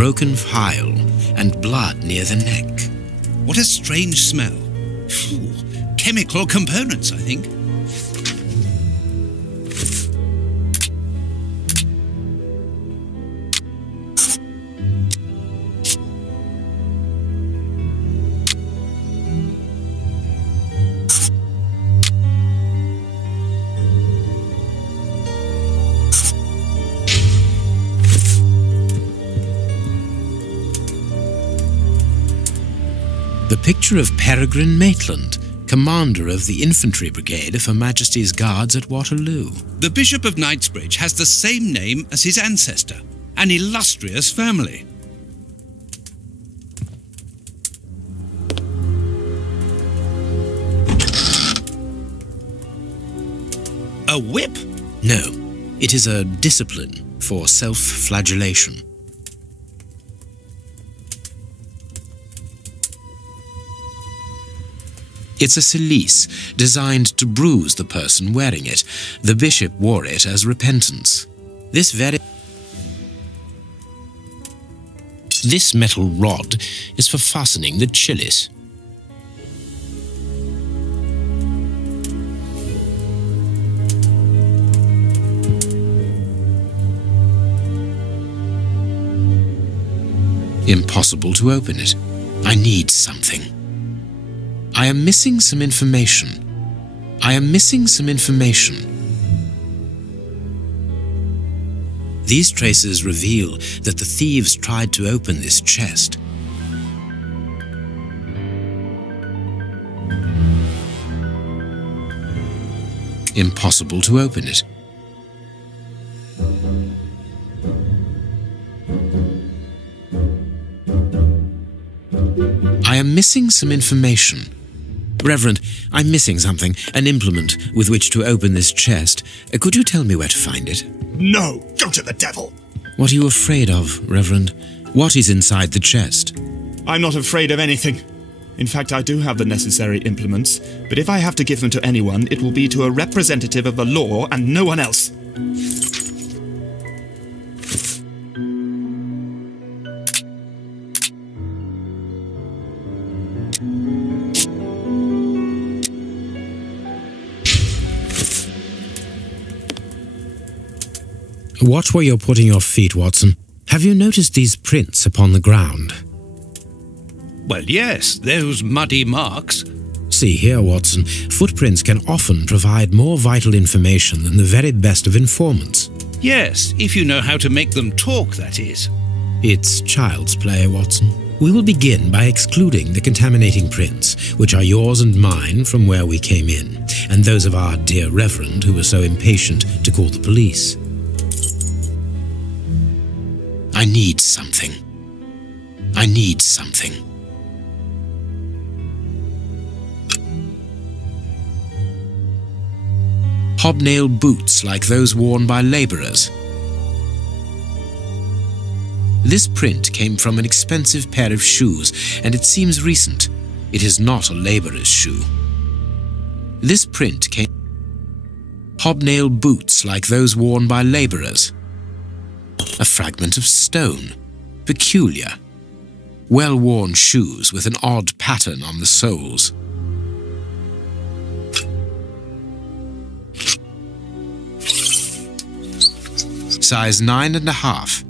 broken phial and blood near the neck. What a strange smell. Phew. Chemical components, I think. The picture of Peregrine Maitland, commander of the infantry brigade of Her Majesty's Guards at Waterloo. The Bishop of Knightsbridge has the same name as his ancestor, an illustrious family. A whip? No, it is a discipline for self-flagellation. It's a cilice designed to bruise the person wearing it. The bishop wore it as repentance. This metal rod is for fastening the chalice. Impossible to open it. I need something. I am missing some information. I am missing some information. These traces reveal that the thieves tried to open this chest. Impossible to open it. I am missing some information. Reverend, I'm missing something, an implement with which to open this chest. Could you tell me where to find it? No, go to the devil! What are you afraid of, Reverend? What is inside the chest? I'm not afraid of anything. In fact, I do have the necessary implements, but if I have to give them to anyone, it will be to a representative of the law and no one else. Watch where you're putting your feet, Watson. Have you noticed these prints upon the ground? Well, yes, those muddy marks. See here, Watson. Footprints can often provide more vital information than the very best of informants. Yes, if you know how to make them talk, that is. It's child's play, Watson. We will begin by excluding the contaminating prints, which are yours and mine from where we came in, and those of our dear Reverend who was so impatient to call the police. I need something. I need something. Hobnail boots like those worn by labourers. This print came from an expensive pair of shoes, and it seems recent. It is not a labourer's shoe. This print came hobnail boots like those worn by labourers. A fragment of stone, peculiar. Well-worn shoes with an odd pattern on the soles. Size 9.5.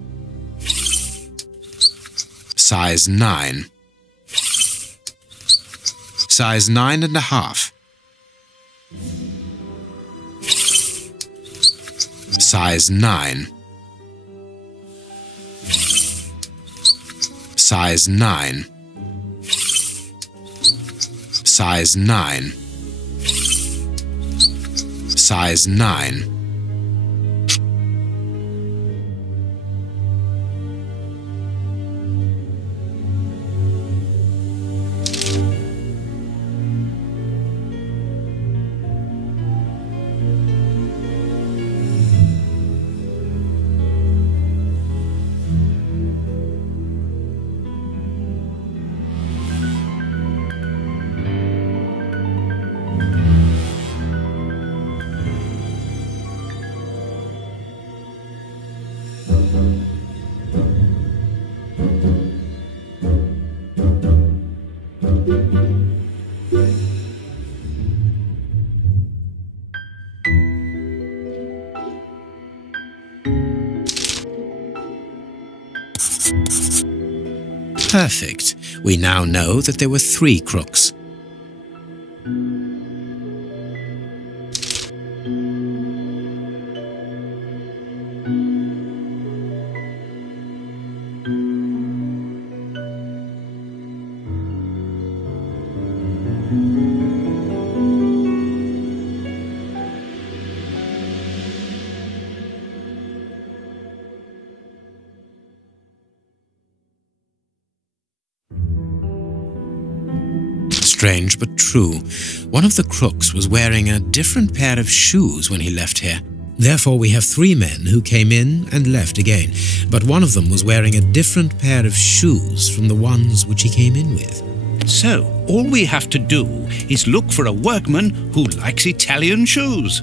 Size 9. Size 9.5. Size 9. Size 9. Size 9. Size 9. Perfect. We now know that there were 3 crooks. Strange but true. One of the crooks was wearing a different pair of shoes when he left here. Therefore, we have 3 men who came in and left again, but one of them was wearing a different pair of shoes from the ones which he came in with. So, all we have to do is look for a workman who likes Italian shoes.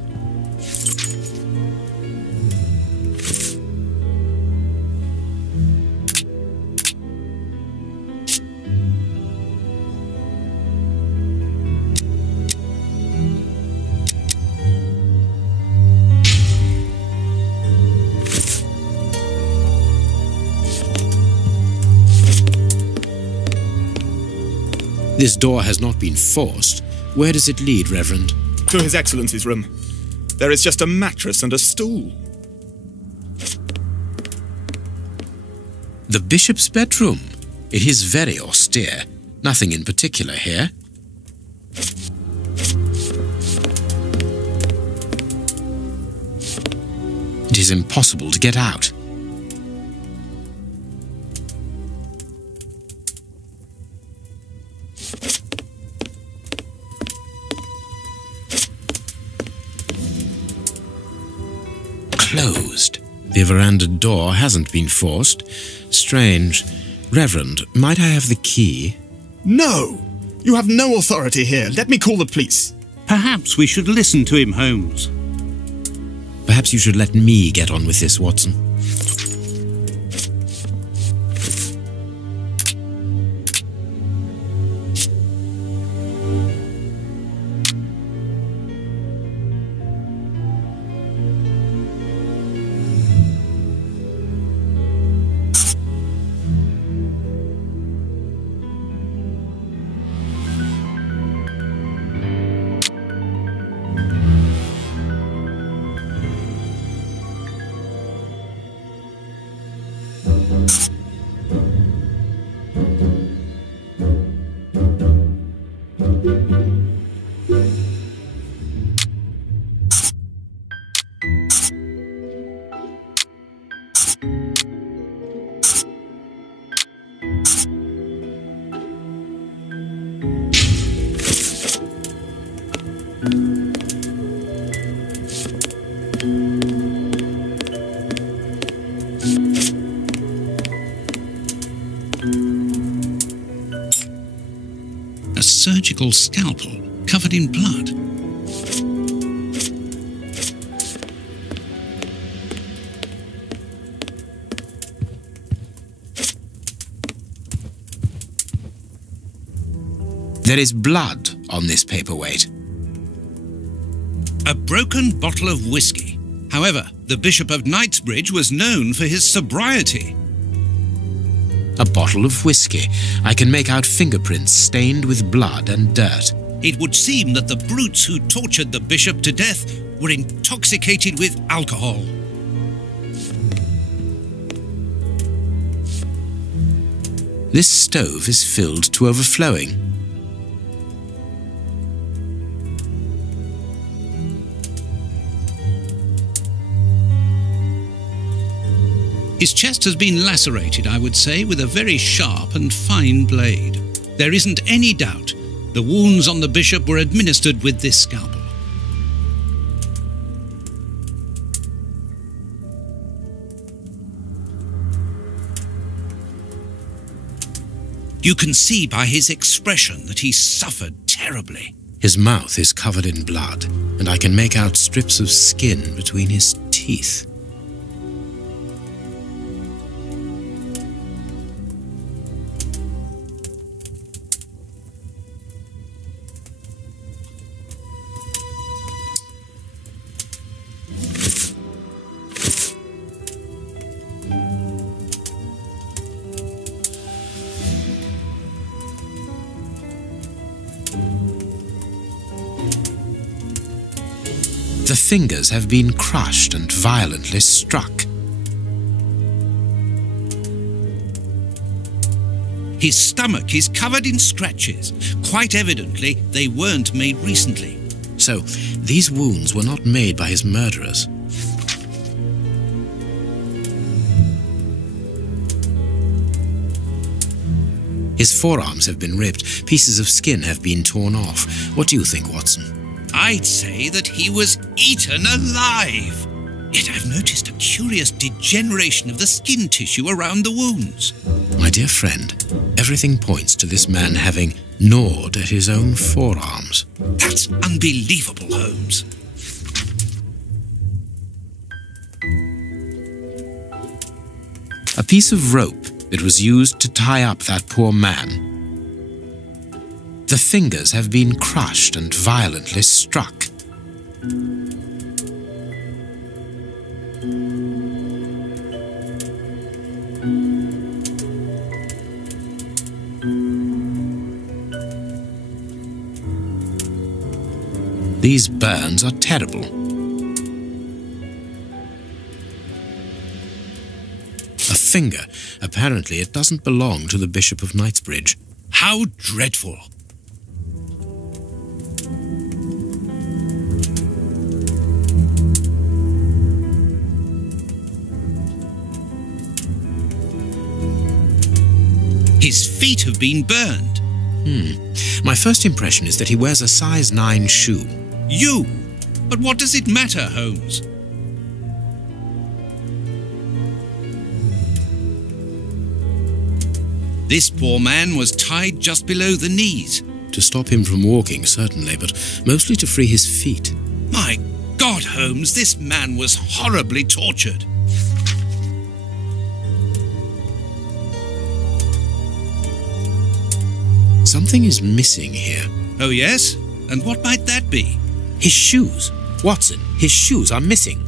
This door has not been forced. Where does it lead, Reverend? To His Excellency's room. There is just a mattress and a stool. The bishop's bedroom. It is very austere. Nothing in particular here. It is impossible to get out. Closed. The veranda door hasn't been forced. Strange. Reverend, might I have the key? No! You have no authority here. Let me call the police. Perhaps we should listen to him, Holmes. Perhaps you should let me get on with this, Watson. A surgical scalpel covered in blood. There is blood on this paperweight. A broken bottle of whiskey. However, the Bishop of Knightsbridge was known for his sobriety. A bottle of whiskey. I can make out fingerprints stained with blood and dirt. It would seem that the brutes who tortured the bishop to death were intoxicated with alcohol. This stove is filled to overflowing. His chest has been lacerated, I would say, with a very sharp and fine blade. There isn't any doubt the wounds on the bishop were administered with this scalpel. You can see by his expression that he suffered terribly. His mouth is covered in blood, and I can make out strips of skin between his teeth. The fingers have been crushed and violently struck. His stomach is covered in scratches. Quite evidently, they weren't made recently. So, these wounds were not made by his murderers. His forearms have been ripped, pieces of skin have been torn off. What do you think, Watson? I'd say that he was eaten alive. Yet I've noticed a curious degeneration of the skin tissue around the wounds. My dear friend, everything points to this man having gnawed at his own forearms. That's unbelievable, Holmes. A piece of rope that was used to tie up that poor man. The fingers have been crushed and violently struck. These burns are terrible. A finger. Apparently it doesn't belong to the Bishop of Knightsbridge. How dreadful! His feet have been burned. My first impression is that he wears a size 9 shoe. You? But what does it matter, Holmes? This poor man was tied just below the knees. To stop him from walking, certainly, but mostly to free his feet. My God, Holmes, this man was horribly tortured. Something is missing here. Oh, yes? And what might that be? His shoes. Watson, his shoes are missing.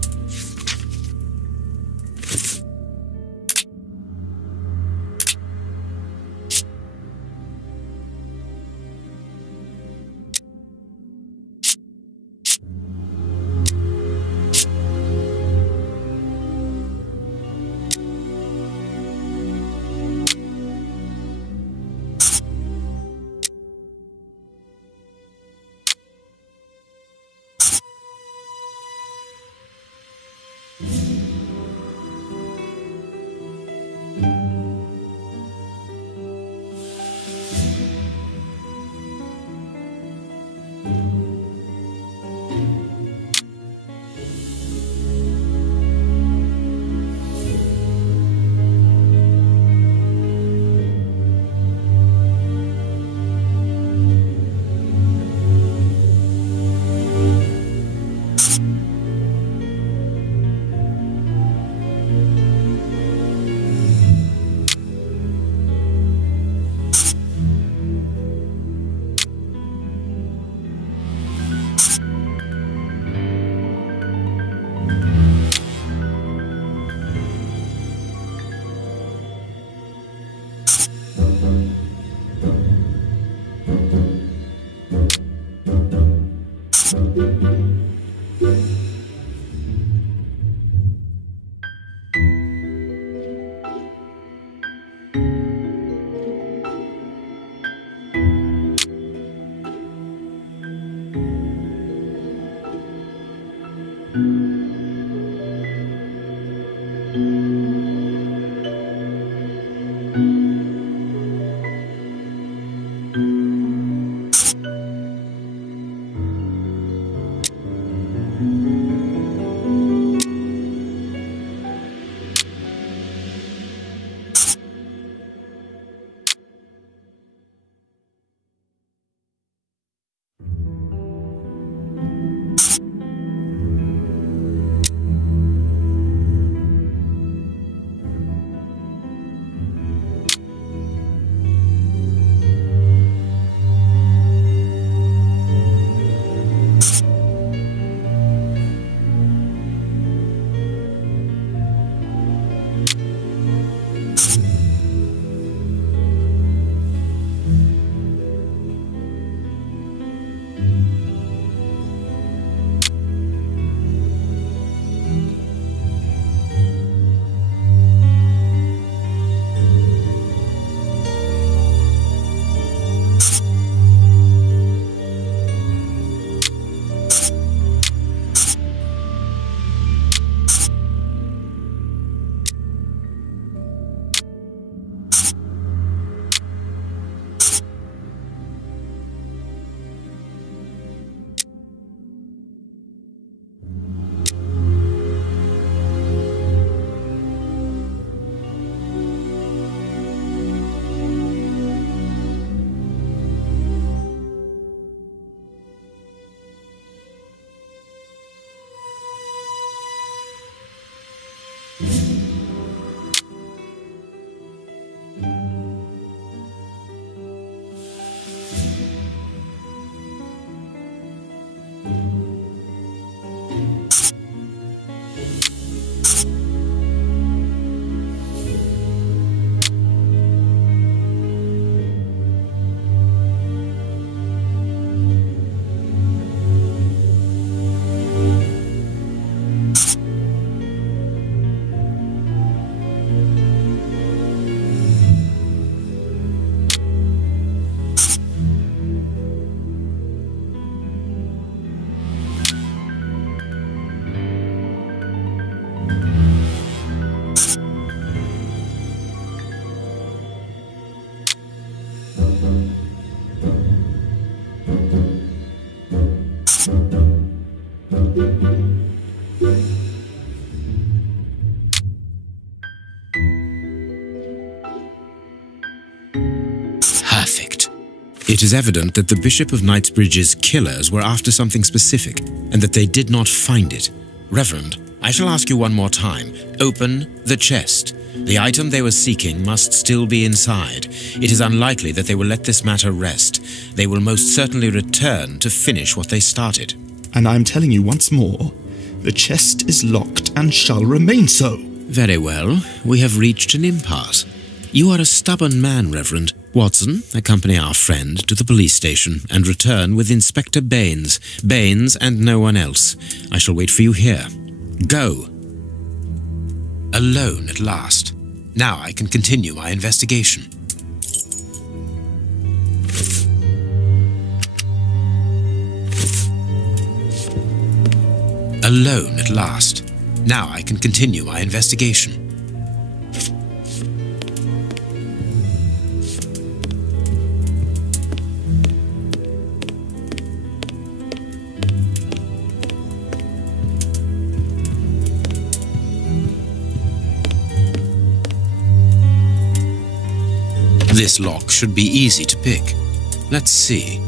Perfect. It is evident that the Bishop of Knightsbridge's killers were after something specific, and that they did not find it. Reverend, I shall ask you one more time. Open the chest. The item they were seeking must still be inside. It is unlikely that they will let this matter rest. They will most certainly return to finish what they started. And I'm telling you once more, the chest is locked and shall remain so. Very well. We have reached an impasse. You are a stubborn man, Reverend. Watson, accompany our friend to the police station and return with Inspector Baines. Baines and no one else. I shall wait for you here. Go. Alone at last. Now I can continue my investigation. Alone at last. Now I can continue my investigation. This lock should be easy to pick. Let's see.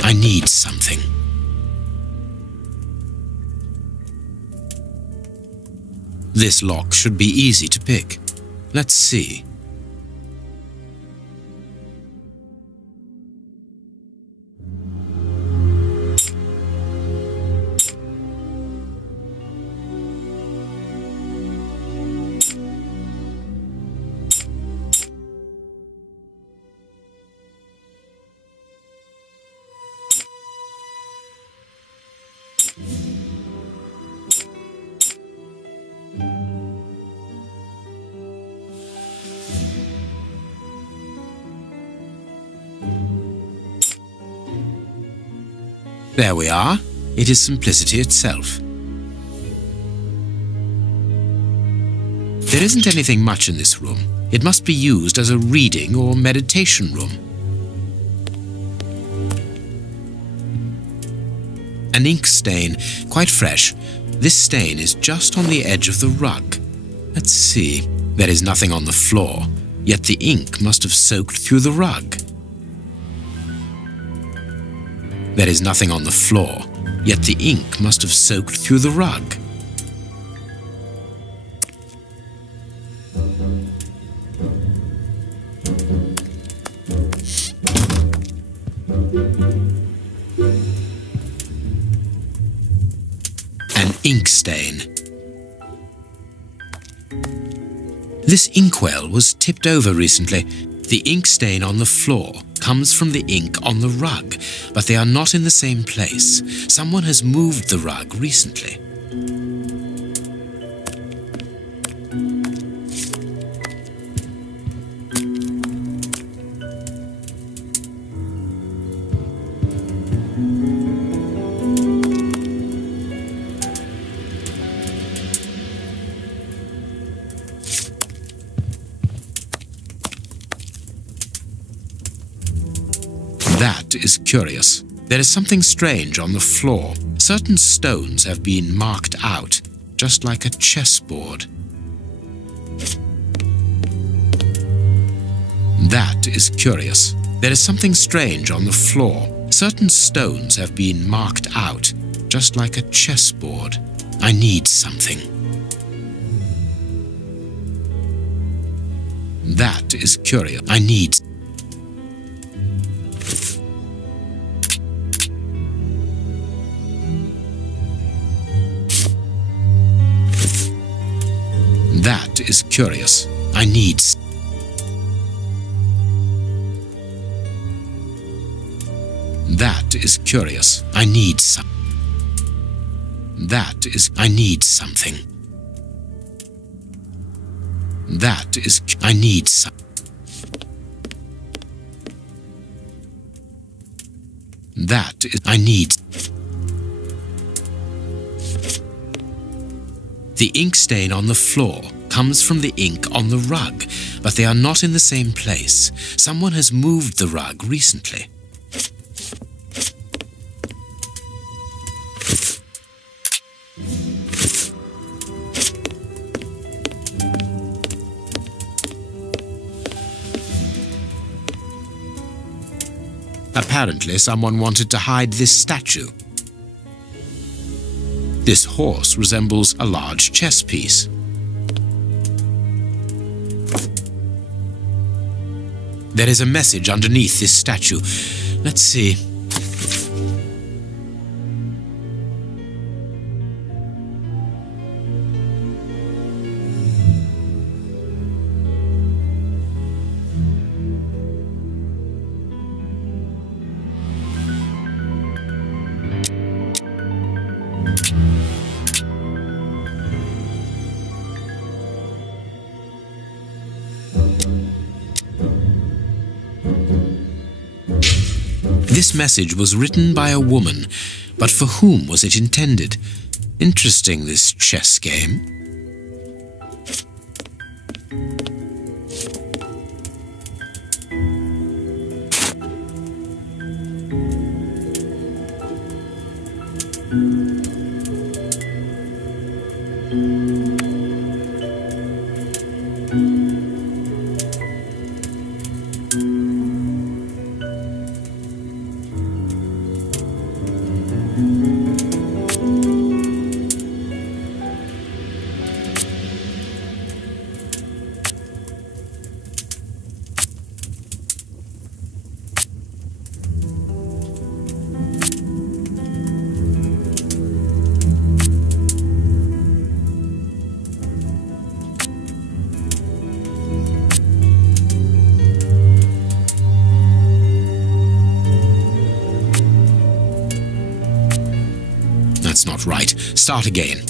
I need something. This lock should be easy to pick. Let's see. There we are. It is simplicity itself. There isn't anything much in this room. It must be used as a reading or meditation room. An ink stain, quite fresh. This stain is just on the edge of the rug. Let's see. There is nothing on the floor, yet the ink must have soaked through the rug. There is nothing on the floor, yet the ink must have soaked through the rug. An ink stain. This inkwell was tipped over recently. The ink stain on the floor comes from the ink on the rug, but they are not in the same place. Someone has moved the rug recently. That is curious. There is something strange on the floor. Certain stones have been marked out, just like a chessboard. That is curious. There is something strange on the floor. Certain stones have been marked out, just like a chessboard. I need something. That is curious. I need curious. I need... That is curious. I need some... That is... I need something. That is... I need some... That is... I need... The ink stain on the floor comes from the ink on the rug, but they are not in the same place. Someone has moved the rug recently. Apparently, someone wanted to hide this statue. This horse resembles a large chess piece. There is a message underneath this statue. Let's see. This message was written by a woman, but for whom was it intended? Interesting, this chess game. Not right. Start again.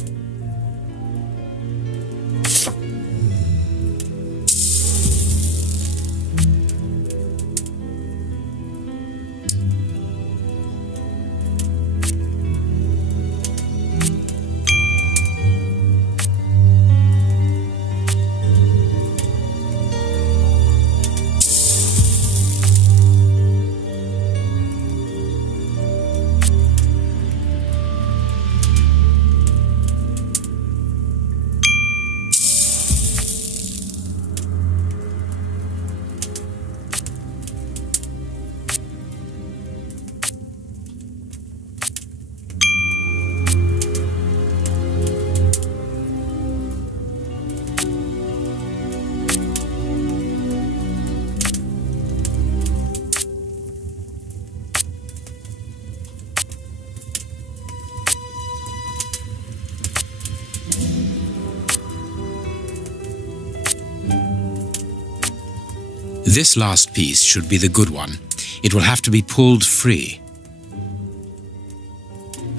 This last piece should be the good one. It will have to be pulled free.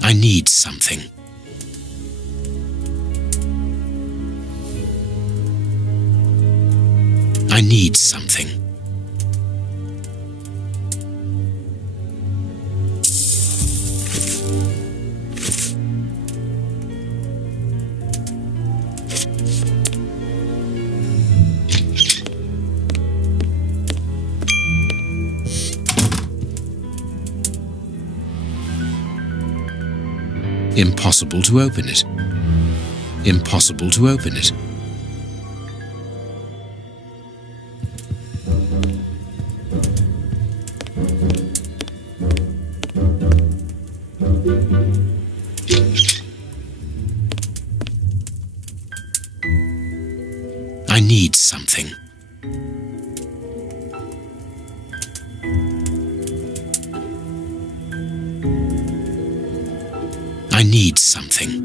I need something. I need something. Impossible to open it. Impossible to open it. I need something. I need something.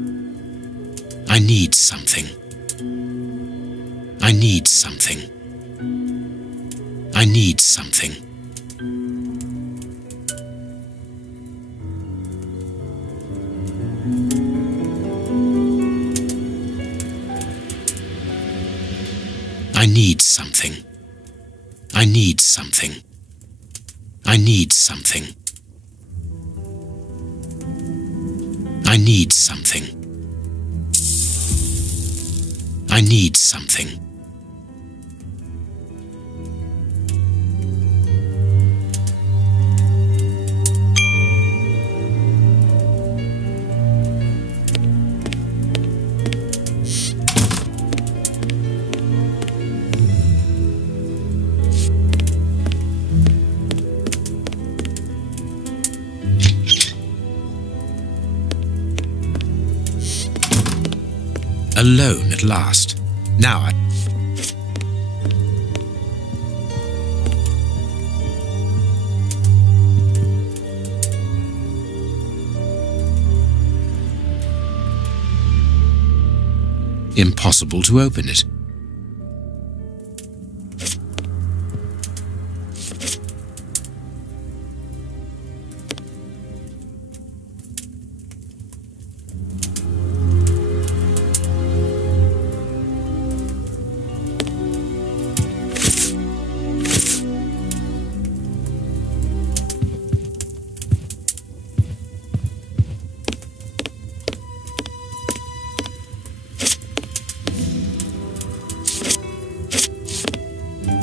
I need something. I need something. I need something. I need something. I need something. I need something. I need something. I need something. Alone at last. Now I... Impossible to open it.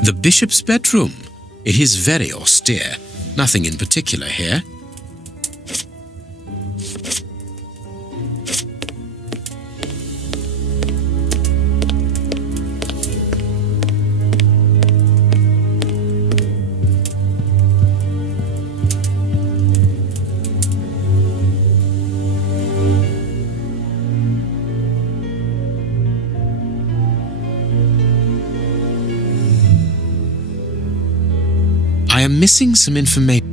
The bishop's bedroom. It is very austere. Nothing in particular here. I am missing some information.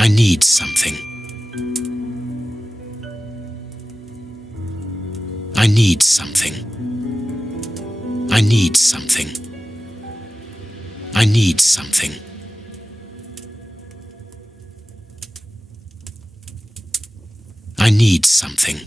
I need something. I need something. I need something. I need something. I need something.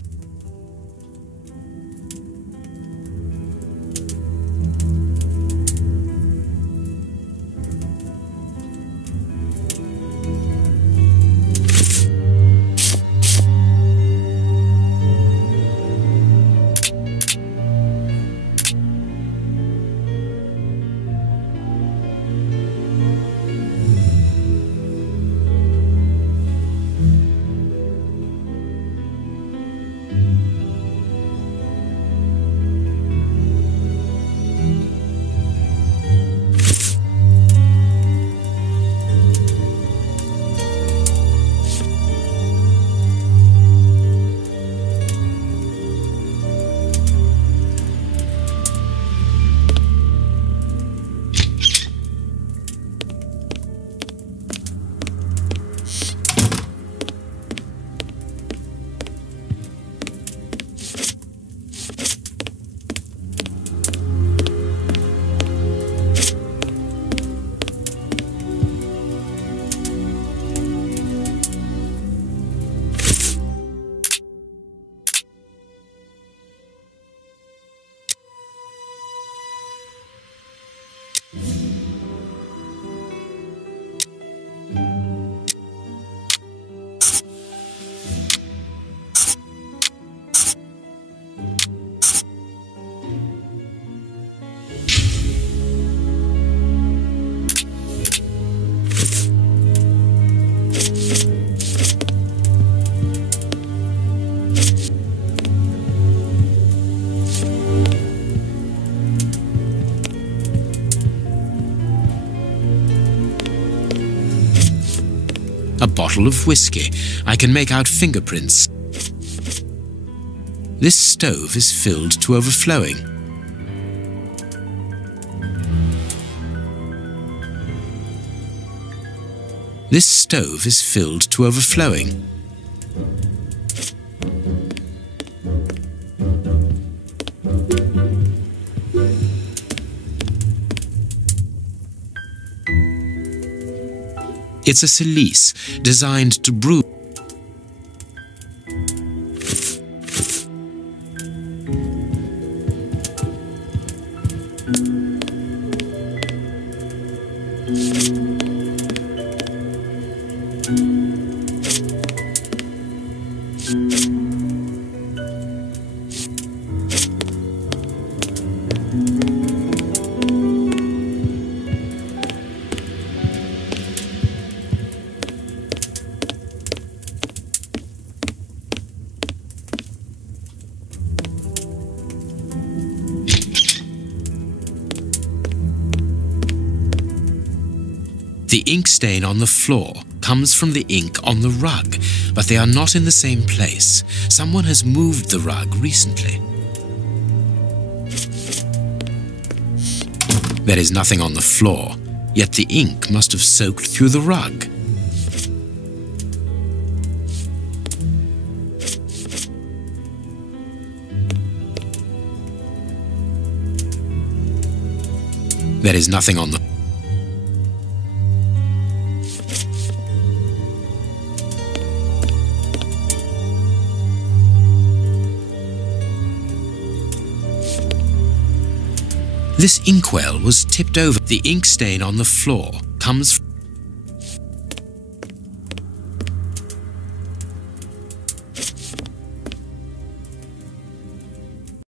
A bottle of whiskey. I can make out fingerprints. This stove is filled to overflowing. This stove is filled to overflowing. It's a silice designed to brew. The ink stain on the floor comes from the ink on the rug, but they are not in the same place. Someone has moved the rug recently. There is nothing on the floor, yet the ink must have soaked through the rug. There is nothing on the This inkwell was tipped over. The ink stain on the floor comes